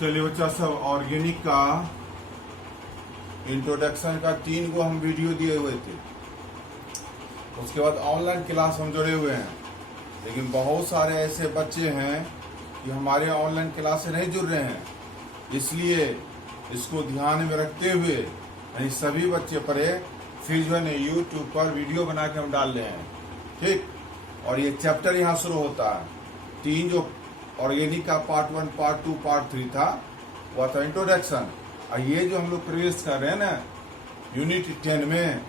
चलिए बच्चा सब, ऑर्गेनिक का इंट्रोडक्शन का 3 को हम वीडियो दिए हुए थे। उसके बाद ऑनलाइन क्लास हम जुड़े हुए हैं, लेकिन बहुत सारे ऐसे बच्चे हैं कि हमारे ऑनलाइन क्लास से नहीं जुड़ रहे हैं। इसलिए इसको ध्यान में रखते हुए यानी सभी बच्चे पढ़े, फिर जो है ना यूट्यूब पर वीडियो बना के हम डाल रहे हैं, ठीक। और ये चैप्टर यहाँ शुरू होता है। 3 जो ऑर्गेनिक का पार्ट 1, पार्ट 2, पार्ट 3 था, वह था इंट्रोडक्शन। और ये जो हम लोग प्रवेश कर रहे हैं ना यूनिट 10 में,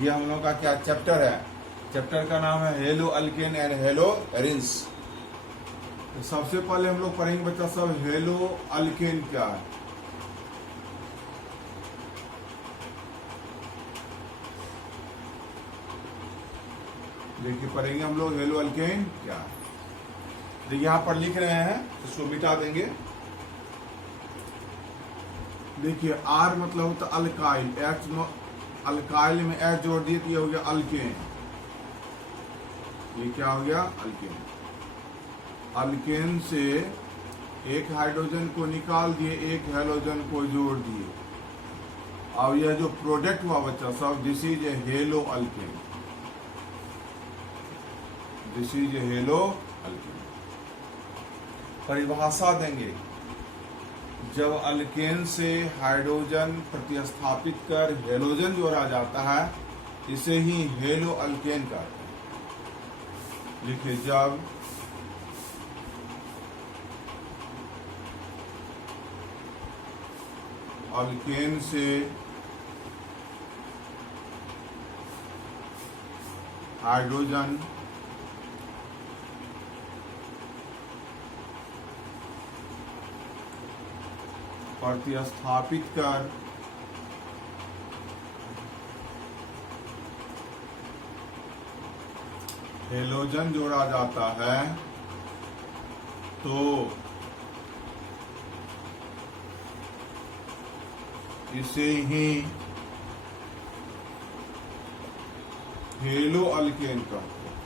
ये हम लोग का क्या चैप्टर है? चैप्टर का नाम है hello alkane and hello arenes. तो सबसे पहले हम लोग पढ़ेंगे बच्चा सब हेलो अल्केन क्या है। देखिए पढ़ेंगे हम लोग हेलो अल्केन क्या है। देखिए यहाँ पर लिख रहे हैं, इसको मिटा देंगे। देखिए आर मतलब होता अल्काइल, एच अल्काइल में एच जोड़ दिए तो ये हो गया अल्केन। ये क्या हो गया? अल्केन। अल्केन से एक हाइड्रोजन को निकाल दिए, एक हेलोजन को जोड़ दिए। अब यह जो प्रोडक्ट हुआ बच्चा सब, this is a halo alkane. This is a halo alkane. परिभाषा देंगे, जब अल्केन से हाइड्रोजन प्रतिस्थापित कर हेलोजन जोड़ा जाता है, इसे ही हेलो अल्केन कहते हैं। लिखिए, जब अल्केन से हाइड्रोजन प्रतिस्थापित कर हेलोजन जोड़ा जाता है, तो इसे ही हेलो अल्केन कहते हैं।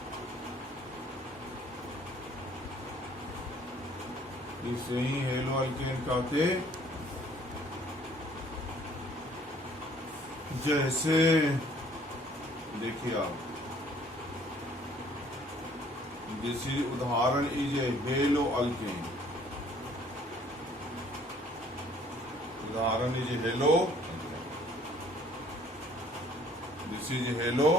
इसे ही हेलो अल्केन कहते। जैसे देखिए आप, जैसे उदाहरण इज ए हेलो अल्केन। उदाहरण is a halo, this is halo.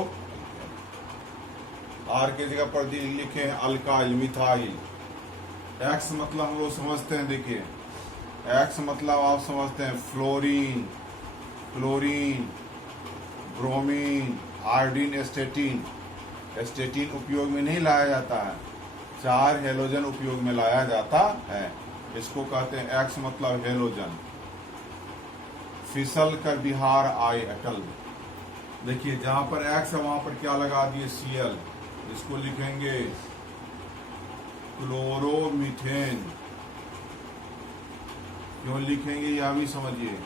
R की जगह पर लिखे हैं अल्काइल, मिथाइल। एक्स मतलब हम लोग समझते हैं, देखिए एक्स मतलब आप समझते हैं फ्लोरीन, क्लोरीन, ब्रोमीन, आयोडीन, एस्टेटिन। एस्टेटिन उपयोग में नहीं लाया जाता है, 4 हेलोजन उपयोग में लाया जाता है। इसको कहते हैं एक्स मतलब हेलोजन। फिसल कर बिहार आए अटल। देखिए जहां पर एक्स है वहां पर क्या लगा दिए? Cl। इसको लिखेंगे क्लोरोमीथेन। क्यों लिखेंगे यह भी समझिए।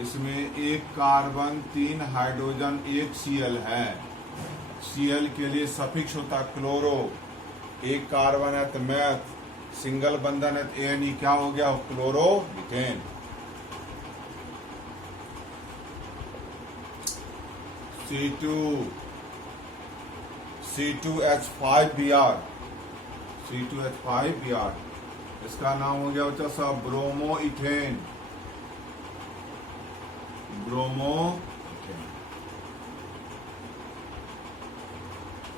इसमें 1 कार्बन, 3 हाइड्रोजन, 1 Cl है। Cl के लिए सफिक्स होता क्लोरो। 1 कार्बन है तो मैथ, सिंगल बंधन है तो एन, क्या हो गया? क्लोरोमीथेन। C2H5Br। C2H5Br, इसका नाम हो गया बच्चा साहब ब्रोमोइथेन। ब्रोमोइथेन।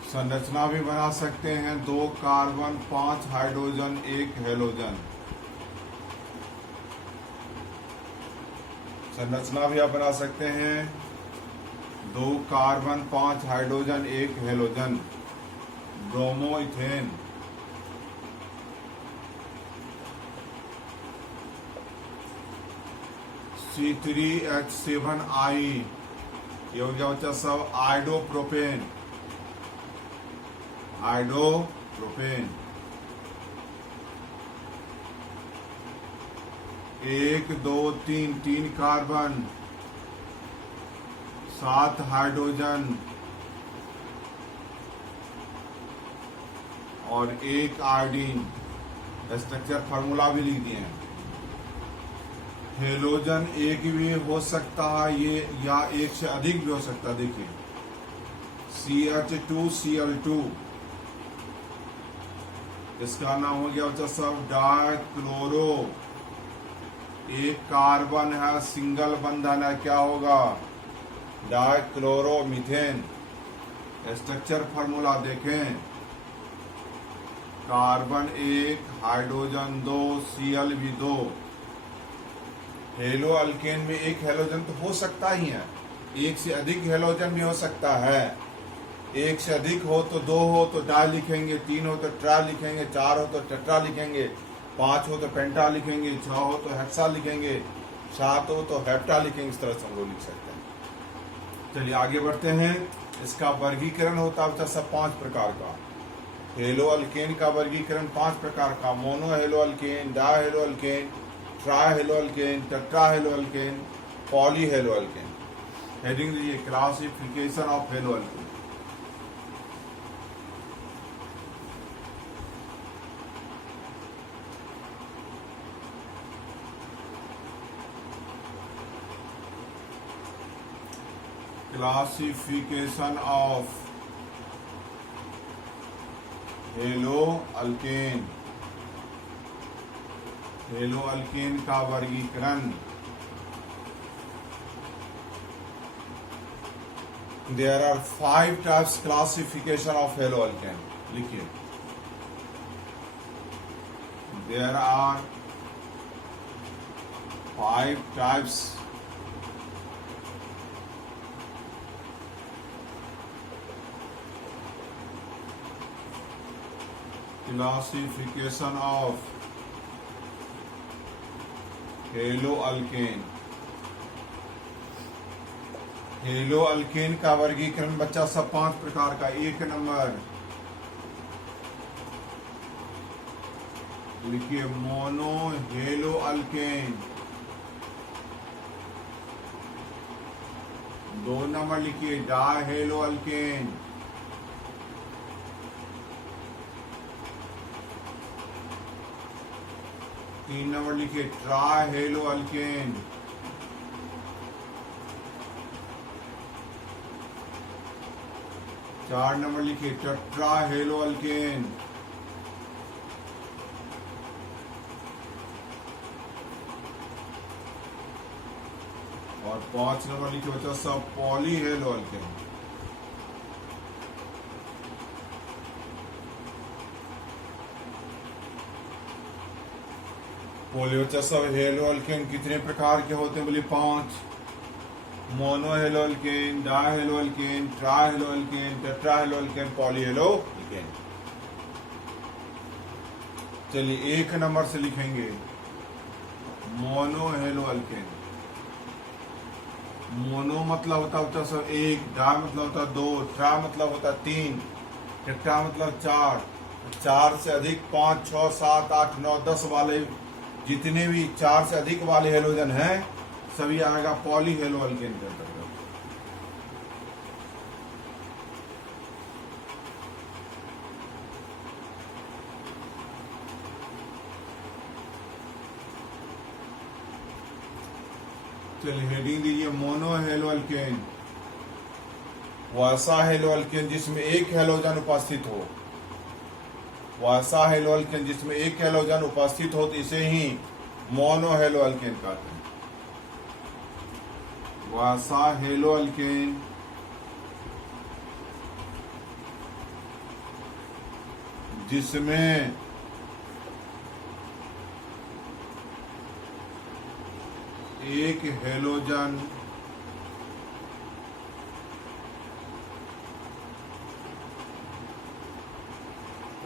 संरचना भी बना सकते हैं, 2 कार्बन, 5 हाइड्रोजन, 1 हेलोजन। संरचना भी आप बना सकते हैं, 2 carbon, 5 hydrogen, 1 halogen, bromoethane. C3H7I, ये हो गया बच्चा सब आइडोप्रोपेन। आइडोप्रोपेन। 1 2 3 कार्बन, 7 हाइड्रोजन और 1 आयोडीन। स्ट्रक्चर फार्मूला भी लिख दिए हैं। हेलोजन एक भी हो सकता है ये, या एक से अधिक भी हो सकता है। देखिए CH2Cl2, इसका नाम हो गया बच्चा सब डाइक्लोरो। एक कार्बन है, सिंगल बंधन है, क्या होगा? डाइक्लोरोमीथेन। स्ट्रक्चर फार्मूला देखें, कार्बन 1, हाइड्रोजन 2, Cl भी 2। हेलो अल्केन में एक हेलोजन तो हो सकता ही है, एक से अधिक हेलोजन भी हो सकता है। एक से अधिक हो तो 2 हो तो डाई लिखेंगे, 3 हो तो ट्रा लिखेंगे, 4 हो तो टेट्रा लिखेंगे, 5 हो तो पेंटा लिखेंगे, 6 हो तो हेक्सा लिखेंगे, 7 हो तो हेप्टा लिखेंगे। इस तरह से हम लोग लिख सकते हैं। चलिए आगे बढ़ते हैं। इसका वर्गीकरण होता है सब 5 प्रकार का। हेलो अल्केन का वर्गीकरण 5 प्रकार का: mono halo alkane, di halo alkane, tri halo alkane, tetra halo alkane, poly halo alkane. Heading दीजिए classification of halo alkane. Classification of halo alkane. Halo alkane का वर्गीकरण। There are 5 types classification of halo alkane. लिखिए, there are 5 types classification of halo alkane. Halo alkane का वर्गीकरण बच्चा सब 5 प्रकार का। 1 नंबर लिखिए मोनो हेलो अल्केन। 2 नंबर लिखिए डाई हेलो अल्केन। 3 नंबर लिखिए ट्राई हेलो अल्केन। 4 नंबर लिखिए टेट्रा हेलो अल्केन। और 5 नंबर लिखिए बच्चा सब पॉली हेलो अल्केन। पॉली बच्चा सब हेलो अल्केन कितने प्रकार के होते हैं? बोलिए 5। Mono halo alkane, di halo alkane, tri halo alkane, tetra halo alkane, poly halo alkane. चलिए 1 नंबर से लिखेंगे मोनो हेलो अल्केन। मोनो मतलब होता है सब 1, डाई मतलब होता है 2, ट्रा मतलब होता है 3, टेट्रा मतलब 4। 4 से अधिक 5, 6, 7, 8, 9, 10 वाले जितने भी 4 से अधिक वाले हेलोजन हैं सभी आएगा पॉली हेलो अल्केन के अंतर्गत। चलिए हेडिंग दीजिए मोनो हेलो अल्केन। वैसा हेलो अल्केन जिसमें एक हेलोजन उपस्थित हो। वैसा हेलो अल्केन जिसमें एक हेलोजन उपस्थित हो तो इसे ही मोनो हेलो अल्केन कहते हैं। वैसा हेलो अल्केन जिसमें एक हेलोजन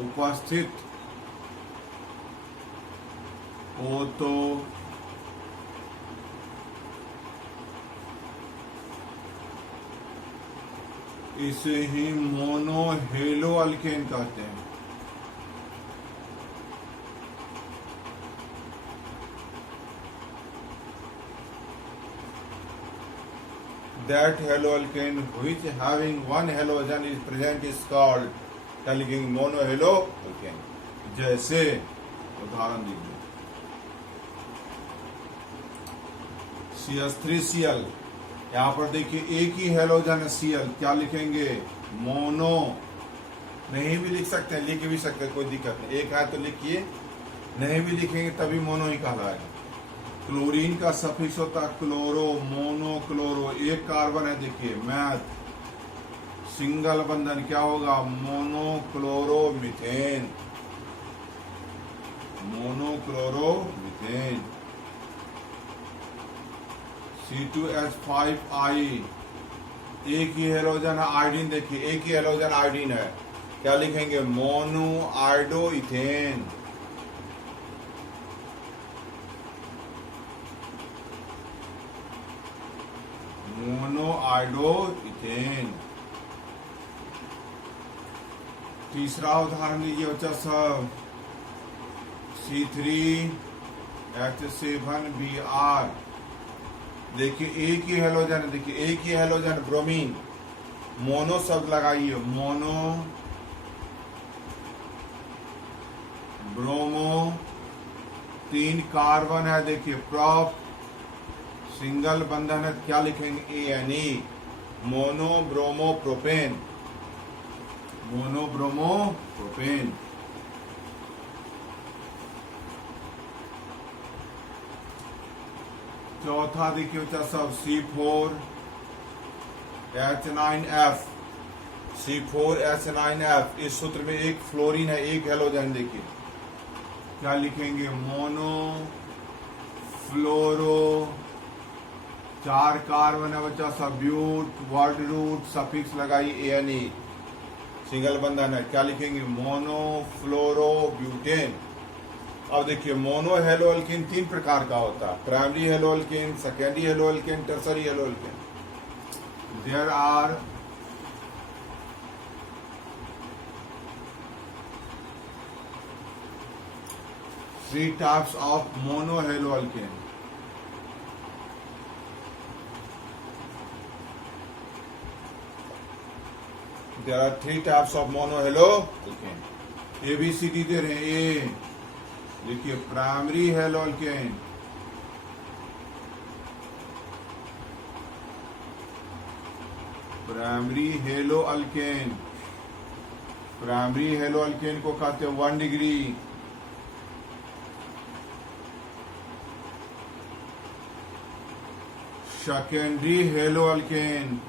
उपस्थित हो तो इसे ही मोनो हेलो अल्केन कहते हैं। That halo alkane which having one halogen is present is called लिखेंगे मोनो हेलो अल्केन। जैसे उदाहरण दीजिए CH3Cl। यहाँ पर देखिए एक ही हेलोजन है Cl, क्या लिखेंगे? मोनो। नहीं भी लिख सकते हैं, लिख भी सकते हैं, कोई दिक्कत नहीं। एक है तो लिखिए, नहीं भी लिखेंगे तभी मोनो ही कहलाएगा। क्लोरीन का सफिक्स होता है क्लोरो, मोनो क्लोरो। एक कार्बन है देखिए मैथ, सिंगल बंधन क्या होगा? Mono chloro methane. Mono chloro methane. C2H5I, एक ही हेलोजन है आयोडीन। देखिए एक ही हेलोजन आयोडीन है, क्या लिखेंगे? Mono iodo ethane. Mono iodo ethane. तीसरा उदाहरण लीजिए बच्चा सब, C3H7Br। देखिए एक ही हेलोजन है, देखिए एक ही हेलोजन ब्रोमीन। मोनो शब्द लगाइए, मोनो ब्रोमो। 3 कार्बन है देखिए, प्रॉप सिंगल बंधन है, क्या लिखेंगे? ANE। Mono bromo propane. Mono bromo propane. चौथा देखिए बच्चा सब, C4H9F। C4H9F, इस सूत्र में एक फ्लोरीन है, एक हेलोजन। देखिए क्या लिखेंगे? मोनो फ्लोरो। 4 कार्बन है बच्चा सब, ब्यूट, वर्ड रूट, सफिक्स लगाई ANE, सिंगल बंधन है, क्या लिखेंगे? Mono fluoro butane. अब देखिए मोनो हेलोअल्केन 3 प्रकार का होता है, primary haloalkane, secondary haloalkane, tertiary haloalkane. There are 3 types of monohaloalkane. There are 3 types of monohaloalkane. A B C D दे रहे हैं। A देखिए प्राइमरी हेलोअल्केन, प्राइमरी हेलोअल्केन। प्राइमरी हेलोअल्केन को कहते हैं 1 डिग्री। सेकेंडरी हेलोअल्केन,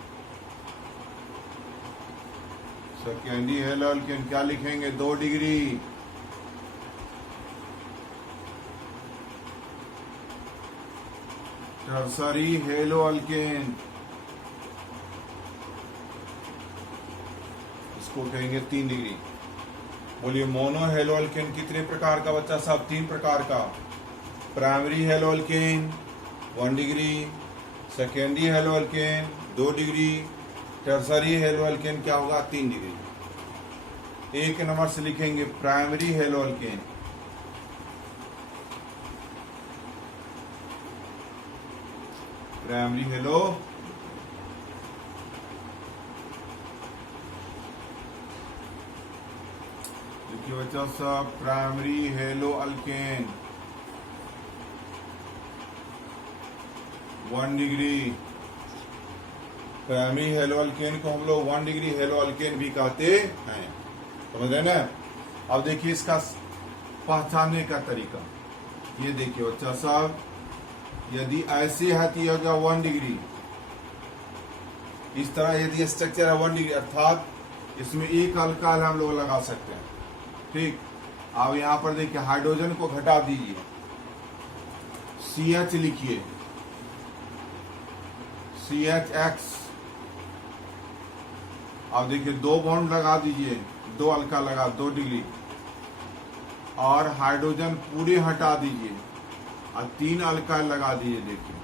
सेकेंडरी हेलोअल्केन क्या लिखेंगे? 2 डिग्री। टर्सरी हेलोअल्केन, इसको कहेंगे 3 डिग्री। बोलिए मोनो हेलोअल्केन कितने प्रकार का बच्चा साहब? 3 प्रकार का। Primary haloalkane 1 degree, secondary haloalkane 2 degree, tertiary haloalkane क्या होगा? 3 डिग्री। एक नंबर से लिखेंगे प्राइमरी हेलोअल्केन। प्राइमरी हेलो देखिए बच्चा सब, प्राइमरी हेलोअल्केन 1 डिग्री। प्राइमरी हेलोअल्केन को हम लोग 1 डिग्री हेलोअल्केन भी कहते हैं, समझ रहे ना? अब देखिए इसका पहचानने का तरीका, ये देखिए बच्चा साहब, यदि ऐसे है तो यह होगा 1 डिग्री। इस तरह यदि स्ट्रक्चर है 1 डिग्री, अर्थात इसमें एक अल्काइल हम लोग लगा सकते हैं। ठीक, अब यहां पर देखिए हाइड्रोजन को घटा दीजिए, CH लिखिए, CHX। अब देखिए 2 बॉन्ड लगा दीजिए, 2 अल्काइल लगा, 2 डिग्री, और हाइड्रोजन पूरे हटा दीजिए और 3 अल्काइल लगा दीजिए। देखिए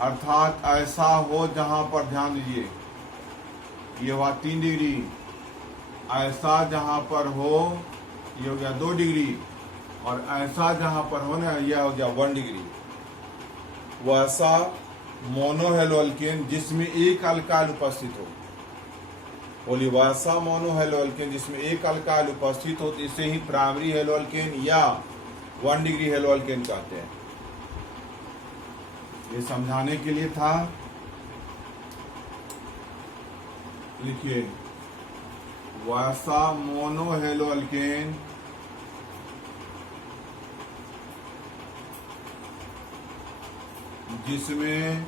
अर्थात ऐसा हो जहां पर, ध्यान दीजिए, ये हुआ 3 डिग्री, ऐसा जहां पर हो ये हो गया 2 डिग्री, और ऐसा जहां पर हो ना यह हो गया 1 डिग्री। वैसा मोनोहेलोअल्केन जिसमें एक अल्काइल उपस्थित हो, बोलिए वैसा मोनोहेलोअल्केन जिसमें एक अल्काइल उपस्थित हो, तो इसे ही प्राइमरी हेलोअल्केन या 1 डिग्री हेलोअल्केन कहते हैं। ये समझाने के लिए था। लिखिए, वैसा मोनो हेलो अल्केन जिसमें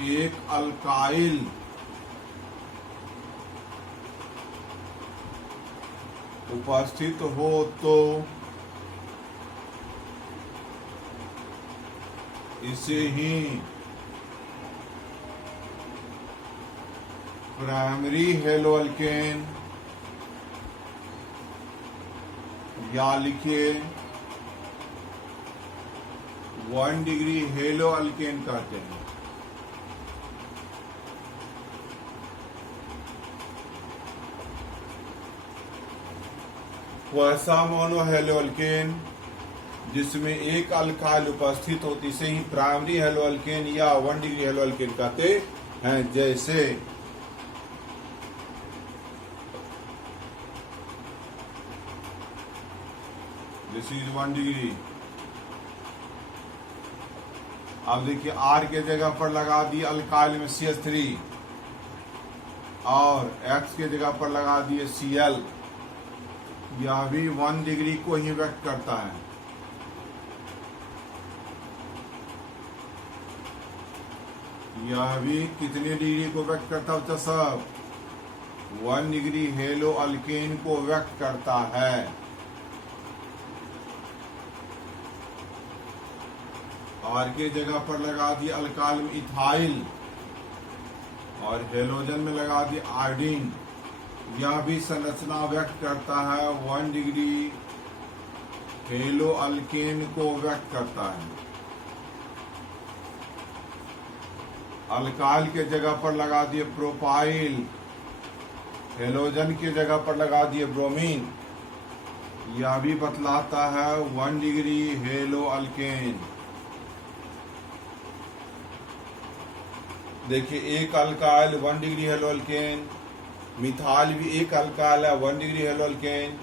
एक अल्काइल उपस्थित हो तो इसे ही प्राइमरी हेलो अल्केन या लिखिए 1 डिग्री हेलो अल्केन कहते हैं। वैसा मोनो हेलो अल्केन जिसमें एक अल्काइल उपस्थित होती इसे ही प्राइमरी हेलो अल्केन या 1 डिग्री हेलो अल्केन कहते हैं। जैसे दिस इज 1 डिग्री। अब देखिए, R के जगह पर लगा दिए अल्काइल में CH3 और X के जगह पर लगा दिए Cl। यह भी 1 डिग्री को ही व्यक्त करता है। यह भी कितने डिग्री को व्यक्त करता है बच्चा सब? 1 डिग्री हेलो अल्केन को व्यक्त करता है। R के जगह पर लगा दिया अल्काइल में इथाइल और हेलोजन में लगा दिया आयोडीन। यह भी संरचना व्यक्त करता है, 1 डिग्री हेलो अल्केन को व्यक्त करता है। अल्काइल के जगह पर लगा दिए प्रोपाइल, हेलोजन के जगह पर लगा दिए ब्रोमीन। यह भी बतलाता है 1 डिग्री हेलो अल्केन। देखिए, एक alkyl 1 degree hello alkane, methyl भी एक अल्काइल है 1 डिग्री हेलो अल्केन,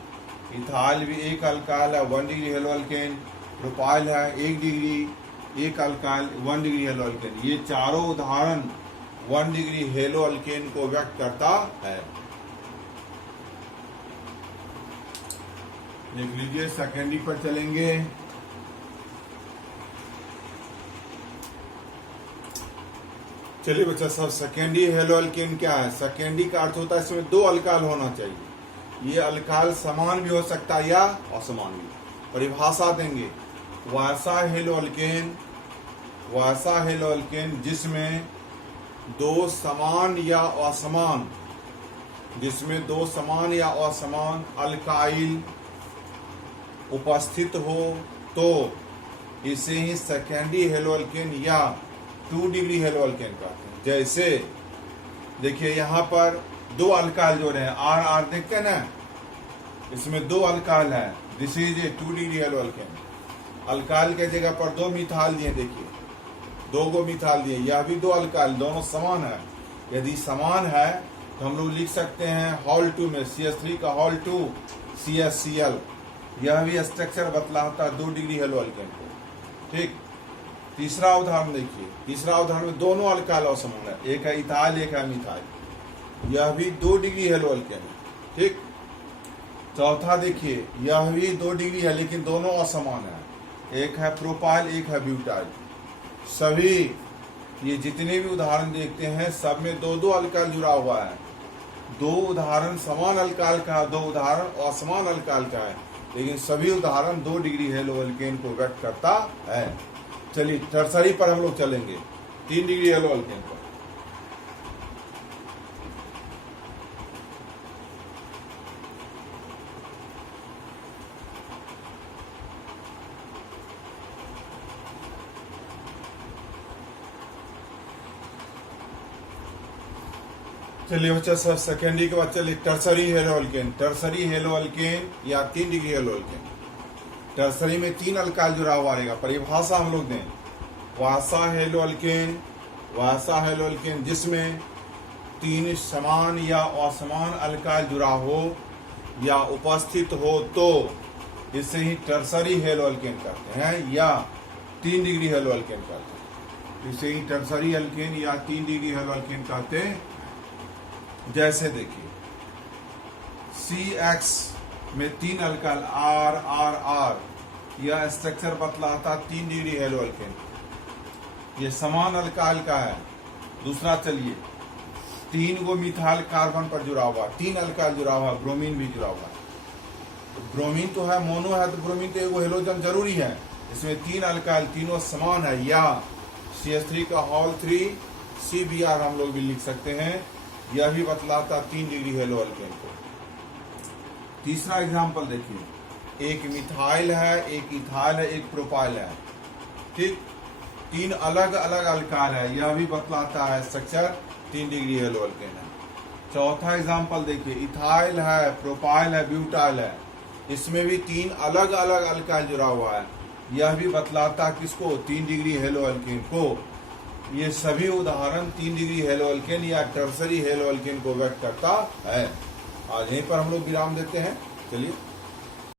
इथाइल भी एक अल्काइल है 1 डिग्री हेलो अल्केन, प्रोपाइल है 1 डिग्री, एक अल्काइल 1 डिग्री हेलो अल्केन। ये चारों उदाहरण 1 डिग्री हेलो अल्केन को व्यक्त करता है। देख लीजिए, सेकेंडरी पर चलेंगे। चलिए बच्चा सब, सेकेंडरी हेलो अल्केन क्या है? सेकेंडरी का अर्थ होता है इसमें 2 अल्काइल होना चाहिए। ये अल्काइल समान भी हो सकता है या असमान भी। परिभाषा देंगे, वैसा हेलो अल्केन जिसमें 2 समान या असमान, जिसमें 2 समान या असमान अल्काइल उपस्थित हो तो इसे ही सेकेंडरी हेलो अल्केन या 2 डिग्री हेलो अल्केन कहते हैं। जैसे देखिए, यहाँ पर 2 अल्काइल जोड़े हैं, R देखते हैं ना, इसमें 2 अल्काइल है। This is a 2 degree hello alkane. Alkyl के जगह पर 2 मिथाइल दिए, देखिए 2 गो मिथाइल दिए। यह भी 2 अल्काइल, दोनों समान है। यदि समान है तो हम लोग लिख सकते हैं हॉल 2 में CH3 का हॉल 2 CHCl। यह भी स्ट्रक्चर बतलाता है 2 डिग्री हेलो अल्केन को। ठीक, तीसरा उदाहरण देखिए। तीसरा उदाहरण में दोनों अल्काइल असमान है, एक है इथाइल एक है मिथाइल। यह भी 2 डिग्री हेलो अल्केन है। ठीक, चौथा देखिए, यह भी 2 डिग्री है लेकिन दोनों असमान है, एक है प्रोपाइल एक है ब्यूटाइल। सभी ये जितने भी उदाहरण देखते हैं सब में 2 अल्काइल जुड़ा हुआ है। 2 उदाहरण समान अल्काइल का है, 2 उदाहरण असमान अल्काइल का है, लेकिन सभी उदाहरण 2 डिग्री हेलो अल्केन को व्यक्त करता है। चलिए टर्सरी पर हम लोग चलेंगे, 3 डिग्री हेलो अल्केन पर। चलिए बच्चा सर, सेकेंडरी के बाद चलिए tertiary hello alkane. Tertiary hello alkane या 3 डिग्री हेलो अल्केन। टर्सरी में 3 अल्काइल जुड़ा हुआ रहेगा। परिभाषा हम लोग दें, वैसा हेलो अल्केन जिसमें 3 समान या असमान अल्काइल जुड़ा हो या उपस्थित हो तो इसे ही टर्सरी हेलो अल्केन कहते हैं या 3 डिग्री हेलो अल्केन कहते हैं। इसे ही टर्सरी अल्केन या 3 डिग्री हेलो अल्केन कहते हैं। जैसे देखिए CX में 3 अल्काइल RRR, यह स्ट्रक्चर बतलाता 3 डिग्री हेलो अल्केन। ये समान अल्काइल का है। दूसरा चलिए 3 गो मिथाइल कार्बन पर जुड़ा हुआ, 3 अल्काइल जुड़ा हुआ, ब्रोमीन भी जुड़ा हुआ। तो ब्रोमीन तो है, मोनो है, तो ब्रोमीन तो एगो हेलोजन जरूरी है। इसमें 3 अल्काइल तीनों समान है, या CH3 का होल 3 CBr हम लोग भी लिख सकते हैं। यह भी बतलाता 3 डिग्री हेलो अल्केन को। तीसरा एग्जांपल देखिए, एक मिथाइल है, एक इथाइल है, एक प्रोपाइल है, ठीक। 3 अलग अलग अल्काइल है, यह भी बतलाता है स्ट्रक्चर 3 डिग्री हेलो अल्केन है। चौथा एग्जांपल देखिए, इथाइल है, प्रोपाइल है, ब्यूटाइल है, इसमें भी 3 अलग अलग अल्काइल जुड़ा हुआ है, यह भी बतलाता किसको, 3 डिग्री हेलो अल्केन को। ये सभी उदाहरण 3 डिग्री हेलो अल्केन या टर्सरी हेलो अल्केन को व्यक्त करता है। आज यहीं पर हम लोग विराम देते हैं। चलिए।